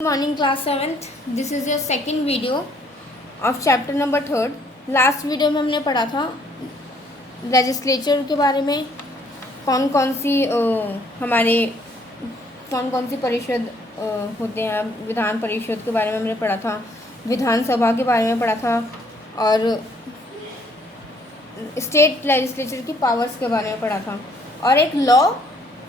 Morning class 7th. This is your second video of chapter number 3rd. Last video में हमने पढ़ा था legislature के बारे में, कौन कौन सी परिषद होते हैं। विधान परिषद के बारे में हमने पढ़ा था, विधानसभा के बारे में पढ़ा था और स्टेट लेजिस्लेचर की पावर्स के बारे में पढ़ा था और एक लॉ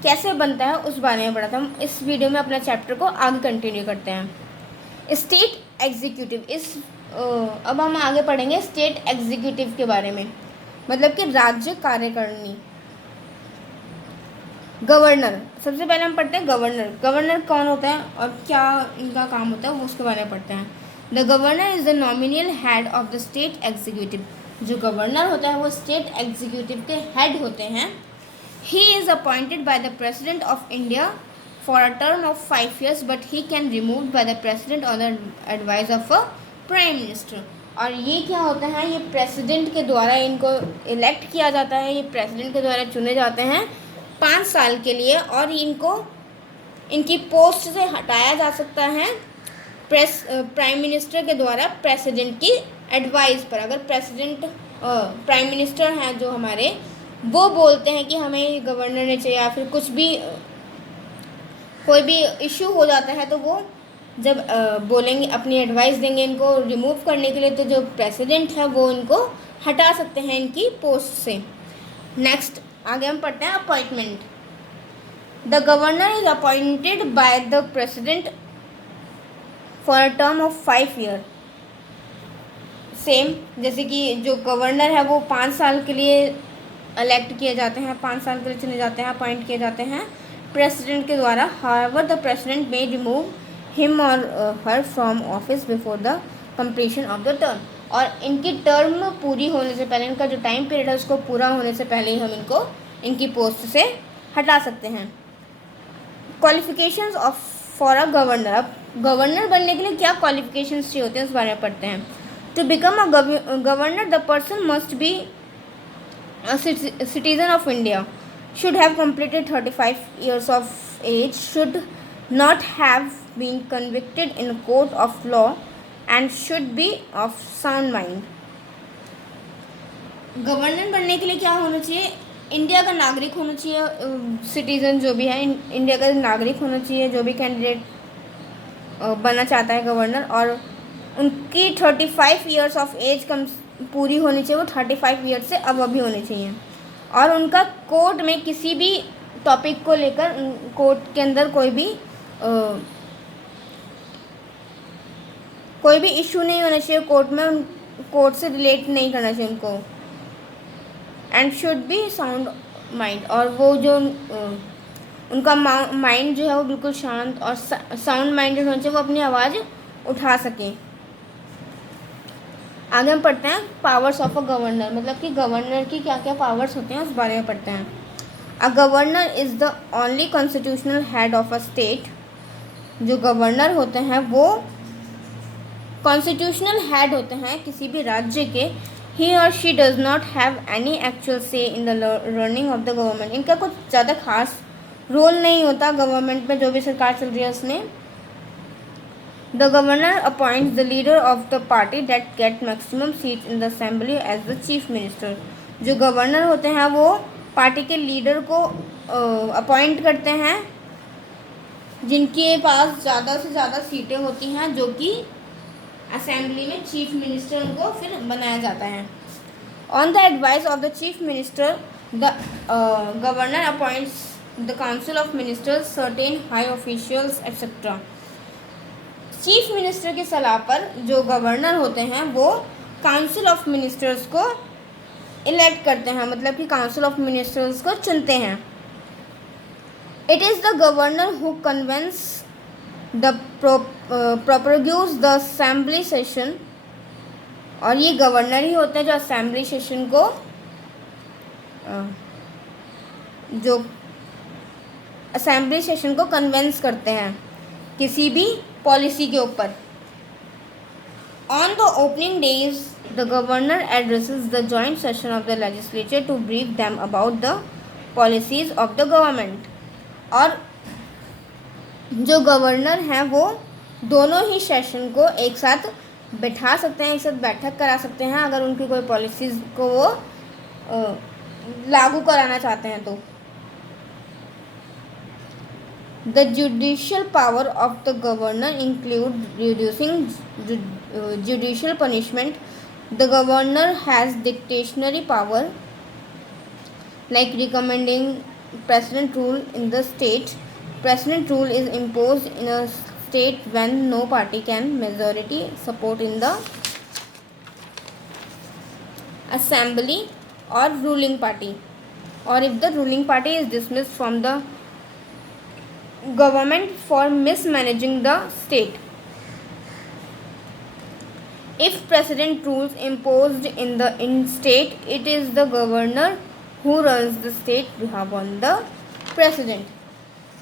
कैसे बनता है उस बारे में पढ़ा था। हम इस वीडियो में अपना चैप्टर को आगे कंटिन्यू करते हैं। स्टेट एग्जीक्यूटिव, अब हम आगे पढ़ेंगे स्टेट एग्जीक्यूटिव के बारे में, मतलब कि राज्य कार्यकारिणी। गवर्नर, सबसे पहले हम पढ़ते हैं गवर्नर। गवर्नर कौन होता है और क्या इनका काम होता है वो उसके बारे में पढ़ते हैं। The governor is the nominal head of the state executive. जो गवर्नर होता है वो स्टेट एग्जीक्यूटिव के हेड होते हैं। He is appointed by the President of India for a term of 5 years, but he can removed by the President on the advice of a Prime Minister. और ये क्या होता है, ये प्रेसिडेंट के द्वारा इनको इलेक्ट किया जाता है, ये प्रेसिडेंट के द्वारा चुने जाते हैं 5 साल के लिए और इनको इनकी पोस्ट से हटाया जा सकता है प्राइम मिनिस्टर के द्वारा प्रेसिडेंट की एडवाइस पर। अगर प्रेसिडेंट प्राइम मिनिस्टर हैं जो हमारे, वो बोलते हैं कि हमें गवर्नर ने चाहिए या फिर कुछ भी कोई भी इशू हो जाता है तो वो जब बोलेंगे, अपनी एडवाइस देंगे इनको रिमूव करने के लिए, तो जो प्रेसिडेंट है वो इनको हटा सकते हैं इनकी पोस्ट से। नेक्स्ट आगे हम पढ़ते हैं appointment. The governor is appointed by the president for a term of 5 year. Same जैसे कि जो गवर्नर है वो 5 साल के लिए इलेक्ट किए जाते हैं, 5 साल के लिए चुने जाते हैं, अपॉइंट किए जाते हैं प्रेसिडेंट के द्वारा। However the president may remove him और her from office before the completion of the term. और इनकी टर्म पूरी होने से पहले, इनका जो टाइम पीरियड है उसको पूरा होने से पहले ही हम इनको इनकी पोस्ट से हटा सकते हैं। Qualifications of for a governor. अब गवर्नर बनने के लिए क्या क्वालिफिकेशंस चाहिए होते हैं उस बारे में पढ़ते हैं। To become a governor the person must be a citizen of India, should have completed 35 years of age, should not have been convicted in a court of law and should be of sound mind. Governor बनने के लिए क्या होना चाहिए, India का नागरिक होना चाहिए। सिटीज़न जो भी है इंडिया का नागरिक होना चाहिए, जो भी कैंडिडेट बनना चाहता है गवर्नर, और उनकी 35 ईयर्स ऑफ एज कम पूरी होनी चाहिए, वो 35 ईयर से अब अभी होनी चाहिए। और उनका कोर्ट में किसी भी टॉपिक को लेकर कोर्ट के अंदर कोई भी इशू नहीं होना चाहिए कोर्ट में, कोर्ट से रिलेट नहीं करना चाहिए उनको। And should be sound mind, और वो जो उनका माइंड जो है वो बिल्कुल शांत और साउंड माइंडेड होना चाहिए, वो अपनी आवाज़ उठा सकें। आगे हम पढ़ते हैं पावर्स ऑफ अ गवर्नर, मतलब कि गवर्नर की क्या क्या पावर्स होते हैं उस बारे में पढ़ते हैं। A governor is the only constitutional head of a state. जो गवर्नर होते हैं वो कॉन्स्टिट्यूशनल हेड होते हैं किसी भी राज्य के। He or she does not have any actual say in the running of the government. इनका कुछ ज़्यादा खास रोल नहीं होता गवर्नमेंट में, जो भी सरकार चल रही है उसमें। The governor appoints the leader of the party that get maximum seats in the assembly as the chief minister. जो गवर्नर होते हैं वो पार्टी के लीडर को अपॉइंट करते हैं जिनके पास ज़्यादा से ज़्यादा सीटें होती हैं, जो कि असेंबली में चीफ मिनिस्टर उनको फिर बनाया जाता है। On the advice of the chief minister the governor appoints the council of ministers, certain high officials etcetera. Chief minister की सलाह पर जो गवर्नर होते हैं वो काउंसिल ऑफ मिनिस्टर्स को इलेक्ट करते हैं, मतलब कि काउंसिल ऑफ मिनिस्टर्स को चुनते हैं। It is the governor who convenes the prorogues the assembly session. और ये गवर्नर ही होते हैं जो असेंबली सेशन को कन्वेंस करते हैं किसी भी पॉलिसी के ऊपर। On the opening days the governor addresses the joint session of the legislature to brief them about the policies of the government. और जो गवर्नर हैं वो दोनों ही सेशन को एक साथ बैठा सकते हैं, एक साथ बैठक करा सकते हैं अगर उनकी कोई पॉलिसीज़ को वो लागू कराना चाहते हैं तो। The judicial power of the governor include reducing judicial punishment. The governor has discretionary power like recommending precedent rule in the state. Precedent rule is imposed in a state when no party can majority support in the assembly or ruling party, or if the ruling party is dismissed from the government for mismanaging the state. If precedent rules imposed in state, it is the governor who runs the state behalf on the president.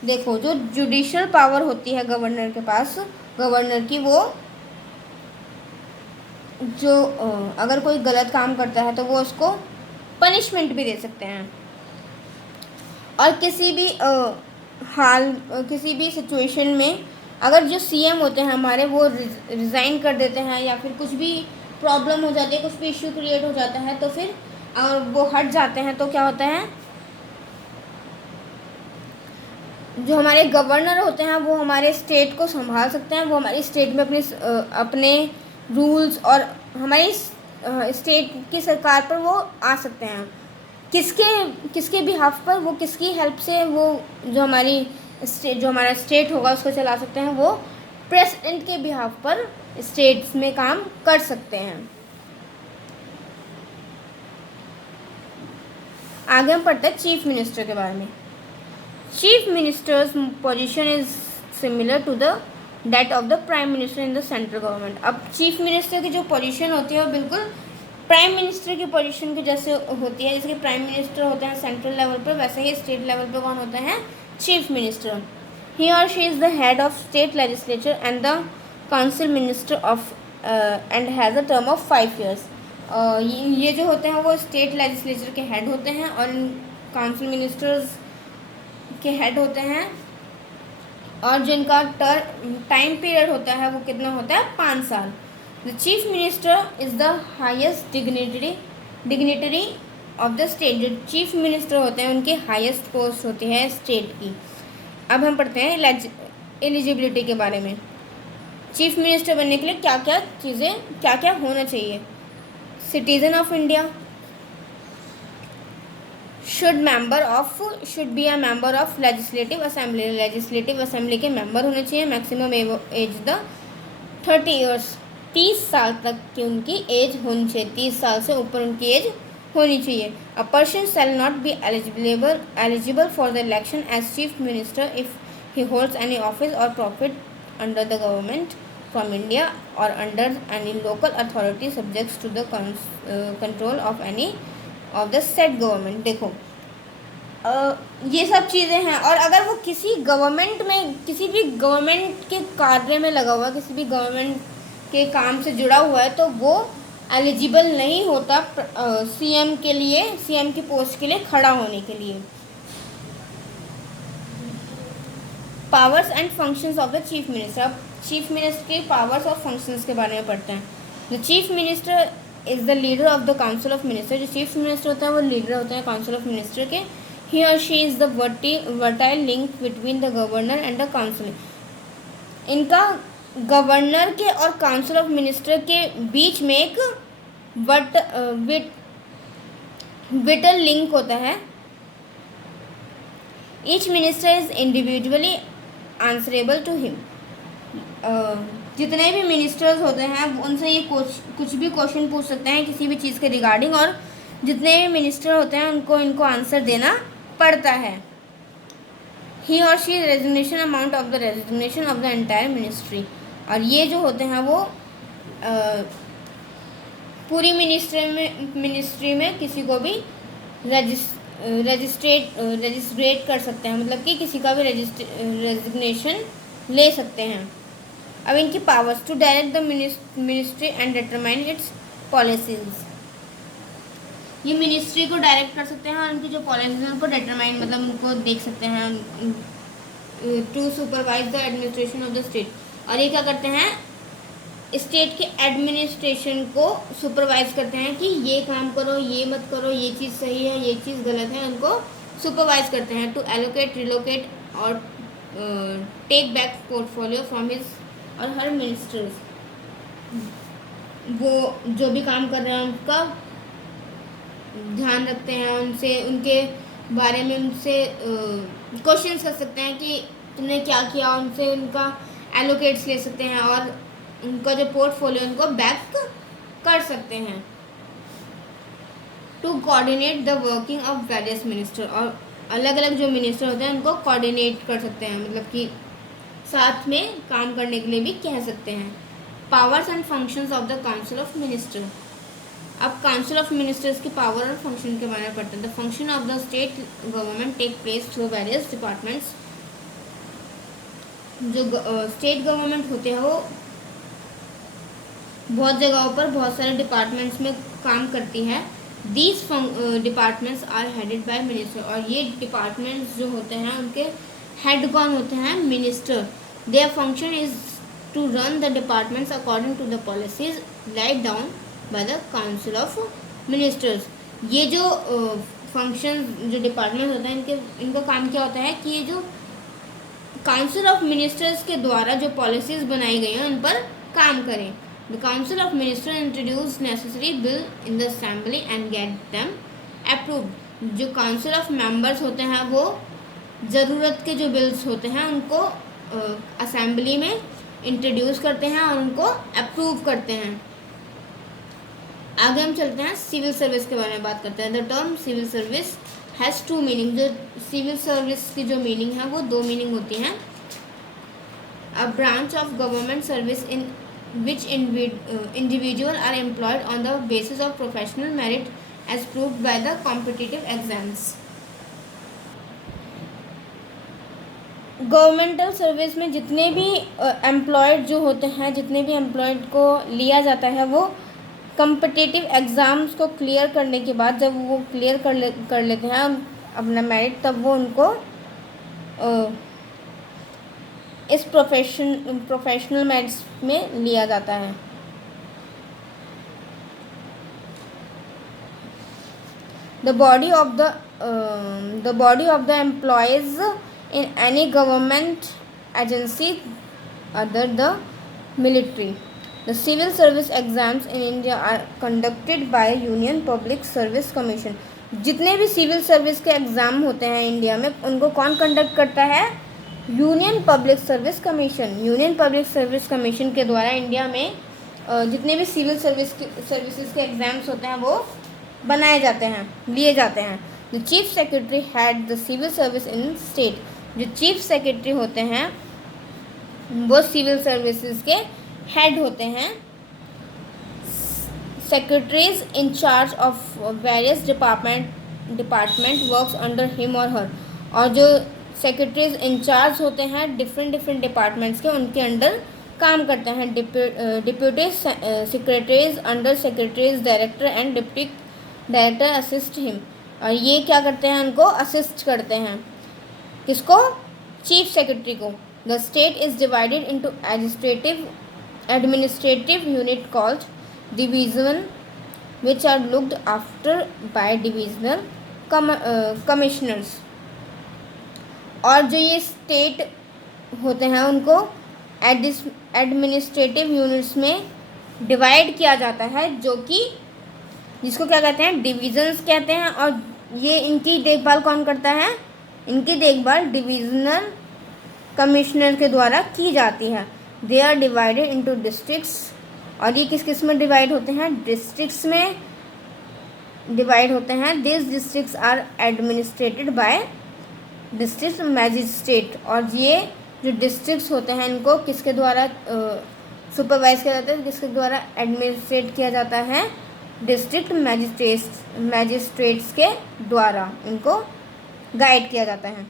देखो जो judicial power होती है governor के पास, governor की, वो जो अगर कोई गलत काम करता है तो वो उसको पनिशमेंट भी दे सकते हैं, और किसी भी सिचुएशन में अगर जो सीएम होते हैं हमारे वो रिज़ाइन कर देते हैं या फिर कुछ भी प्रॉब्लम हो जाती है, कुछ भी इश्यू क्रिएट हो जाता है, तो फिर और वो हट जाते हैं तो क्या होता है, जो हमारे गवर्नर होते हैं वो हमारे स्टेट को संभाल सकते हैं, वो हमारी स्टेट में अपने रूल्स और हमारी स्टेट की सरकार पर वो आ सकते हैं। किसके बिहाफ पर, वो किसकी हेल्प से वो जो हमारा स्टेट होगा उसको चला सकते हैं, वो प्रेसिडेंट के बिहाफ पर स्टेट्स में काम कर सकते हैं। आगे हम पढ़ते हैं चीफ मिनिस्टर के बारे में। Chief minister's position is similar to the that of the prime minister in the central government. अब चीफ मिनिस्टर की जो पोजीशन होती है वो बिल्कुल प्राइम मिनिस्टर की पोजीशन के जैसे होती है। जैसे कि प्राइम मिनिस्टर होते हैं सेंट्रल लेवल पर, वैसे ही स्टेट लेवल पर कौन होते हैं, chief minister. He or she is the head of state legislature and the council minister of and has a term of 5 years। ये जो होते हैं वो स्टेट लेजिस्लेचर के हेड होते हैं और काउंसिल मिनिस्टर्स के हेड होते हैं, और जिनका टाइम पीरियड होता है वो कितना होता है, 5 साल। The chief minister is the highest dignitary of the state. जो चीफ मिनिस्टर होते हैं उनकी हाईएस्ट पोस्ट होती है स्टेट की। अब हम पढ़ते हैं एलिजिबिलिटी के बारे में। चीफ मिनिस्टर बनने के लिए क्या क्या होना चाहिए। Citizen of India, should be a member of legislative assembly. Legislative assembly के मेंबर होने चाहिए। मैक्सिमम एज द 30 years, 30 साल तक की उनकी एज होनी चाहिए, 30 साल से ऊपर उनकी एज होनी चाहिए। A person shall not be eligible for the election as chief minister if he holds any office or profit under the government from India or under any local authority subjects to the control of any of the set government. देखो ये सब चीज़ें हैं, और अगर वो किसी भी गवर्नमेंट के कार्य में लगा हुआ, किसी भी गवर्नमेंट के काम से जुड़ा हुआ है, तो वो एलिजिबल नहीं होता सीएम की पोस्ट के लिए खड़ा होने के लिए। Powers and functions of the chief minister. अब चीफ मिनिस्टर के पावर्स और फंक्शंस के बारे में पढ़ते हैं। The chief minister is the leader of the council of minister. जो चीफ मिनिस्टर होता है वो लीडर होते हैं काउंसिल ऑफ मिनिस्टर के। He or she is the vital link between the governor and the council. इनका गवर्नर के और काउंसिल ऑफ मिनिस्टर के बीच में एक विटल लिंक होता है। Each minister is individually answerable to him. जितने भी मिनिस्टर्स होते हैं उनसे ये कुछ भी क्वेश्चन पूछ सकते हैं किसी भी चीज़ के रिगार्डिंग, और जितने भी मिनिस्टर होते हैं इनको आंसर देना पड़ता है। ही or she resignation amount of the resignation of the entire ministry. और ये जो होते हैं वो पूरी मिनिस्ट्री में किसी को भी रजिस्ट्रेट कर सकते हैं, मतलब कि किसी का भी रेजिग्नेशन ले सकते हैं। अब इनकी powers to direct the ministry and determine its policies. ये मिनिस्ट्री को डायरेक्ट कर सकते हैं और उनकी जो पॉलिसीज हैं उनको डिटरमाइन मतलब उनको देख सकते हैं। To supervise the administration of the state. और ये क्या करते हैं, स्टेट के एडमिनिस्ट्रेशन को सुपरवाइज करते हैं कि ये काम करो, ये मत करो, ये चीज़ सही है, ये चीज़ गलत है, उनको सुपरवाइज करते हैं। टू एलोकेट, रिलोकेट और take back portfolio from his, और हर मिनिस्टर्स वो जो भी काम कर रहे हैं उनका ध्यान रखते हैं, उनसे उनके बारे में उनसे क्वेश्चंस कर सकते हैं कि तुमने क्या किया, उनसे उनका एलोकेट्स ले सकते हैं और उनका जो पोर्टफोलियो उनको बैक कर सकते हैं। To coordinate the working of various minister, और अलग अलग जो मिनिस्टर होते हैं उनको कोऑर्डिनेट कर सकते हैं, मतलब कि साथ में काम करने के लिए भी कह सकते हैं। Powers and functions of the council of minister. अब काउंसिल ऑफ मिनिस्टर्स की पावर और फंक्शन के बारे में पढ़ते हैं। The function of the state government take place through various departments. जो स्टेट गवर्नमेंट होते हैं वो बहुत जगहों पर बहुत सारे डिपार्टमेंट्स में काम करती है। These departments are headed by minister, और ये डिपार्टमेंट्स जो होते हैं उनके हेड कौन होते हैं, minister. Their function is to run the departments according to the policies laid down by the council of ministers. ये जो फंक्शन जो डिपार्टमेंट होता है इनका काम क्या होता है कि ये जो काउंसिल ऑफ मिनिस्टर्स के द्वारा जो पॉलिसीज बनाई गई हैं उन पर काम करें। The council of minister introduce necessary bill in the assembly and get them approved. जो काउंसिल ऑफ मेंबर्स होते हैं वो ज़रूरत के जो बिल्स होते हैं उनको असेंबली में इंट्रोड्यूस करते हैं और उनको अप्रूव करते हैं। आगे हम चलते हैं सिविल सर्विस के बारे में बात करते हैं। The term civil service has two meaning. जो सिविल सर्विस की जो मीनिंग है वो दो मीनिंग होती हैं। A branch of government service in which individual are employed on the basis of professional merit as proved by the competitive exams। Governmental service में जितने भी एम्प्लॉयड जो होते हैं, जितने भी एम्प्लॉयड को लिया जाता है वो कॉम्पिटिटिव एग्ज़ाम्स को क्लियर करने के बाद जब वो क्लियर कर लेते हैं अपना मेरिट, तब वो उनको इस प्रोफेशनल मेरिट्स में लिया जाता है। The body of the employees in any government agency other the military. The civil service exams in India are conducted by Union Public Service Commission. जितने भी सिविल सर्विस के एग्ज़ाम होते हैं इंडिया में उनको कौन कंडक्ट करता है, union Public Service commission. Union Public Service commission के द्वारा इंडिया में जितने भी सिविल सर्विसेज के एग्ज़ाम्स होते हैं वो बनाए जाते हैं, लिए जाते हैं। The chief secretary head the civil service in state. जो चीफ सेक्रेटरी होते हैं वो सिविल सर्विसेज के हेड होते हैं। Secretaries in charge of various department works under him और हर। और जो सेक्रेटरीज इंचार्ज होते हैं डिफरेंट डिपार्टमेंट्स के, उनके अंडर काम करते हैं। Deputy secretaries under secretaries director and deputy director assist him. और ये क्या करते हैं, उनको असिस्ट करते हैं। किसको, चीफ सेक्रेटरी को। The state is divided into administrative unit called division which are looked after by divisional commissioners. और जो ये स्टेट होते हैं उनको एडमिनिस्ट्रेटिव यूनिट्स में डिवाइड किया जाता है, जो कि जिसको क्या कहते हैं, डिविजन्स कहते हैं। और ये इनकी देखभाल कौन करता है, इनकी देखभाल डिविजनल कमिश्नर के द्वारा की जाती है। They are divided into districts. और ये किस किस में डिवाइड होते हैं, डिस्ट्रिक्ट्स में डिवाइड होते हैं। This districts are administered by district magistrate. और ये जो डिस्ट्रिक्ट्स होते हैं इनको किसके द्वारा सुपरवाइज किया जाता है, किसके द्वारा एडमिनिस्ट्रेट किया जाता है, डिस्ट्रिक्ट मैजिस्ट्रेट्स के द्वारा इनको गाइड किया जाता है।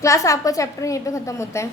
क्लास आपका चैप्टर यहीं पे ख़त्म होता है।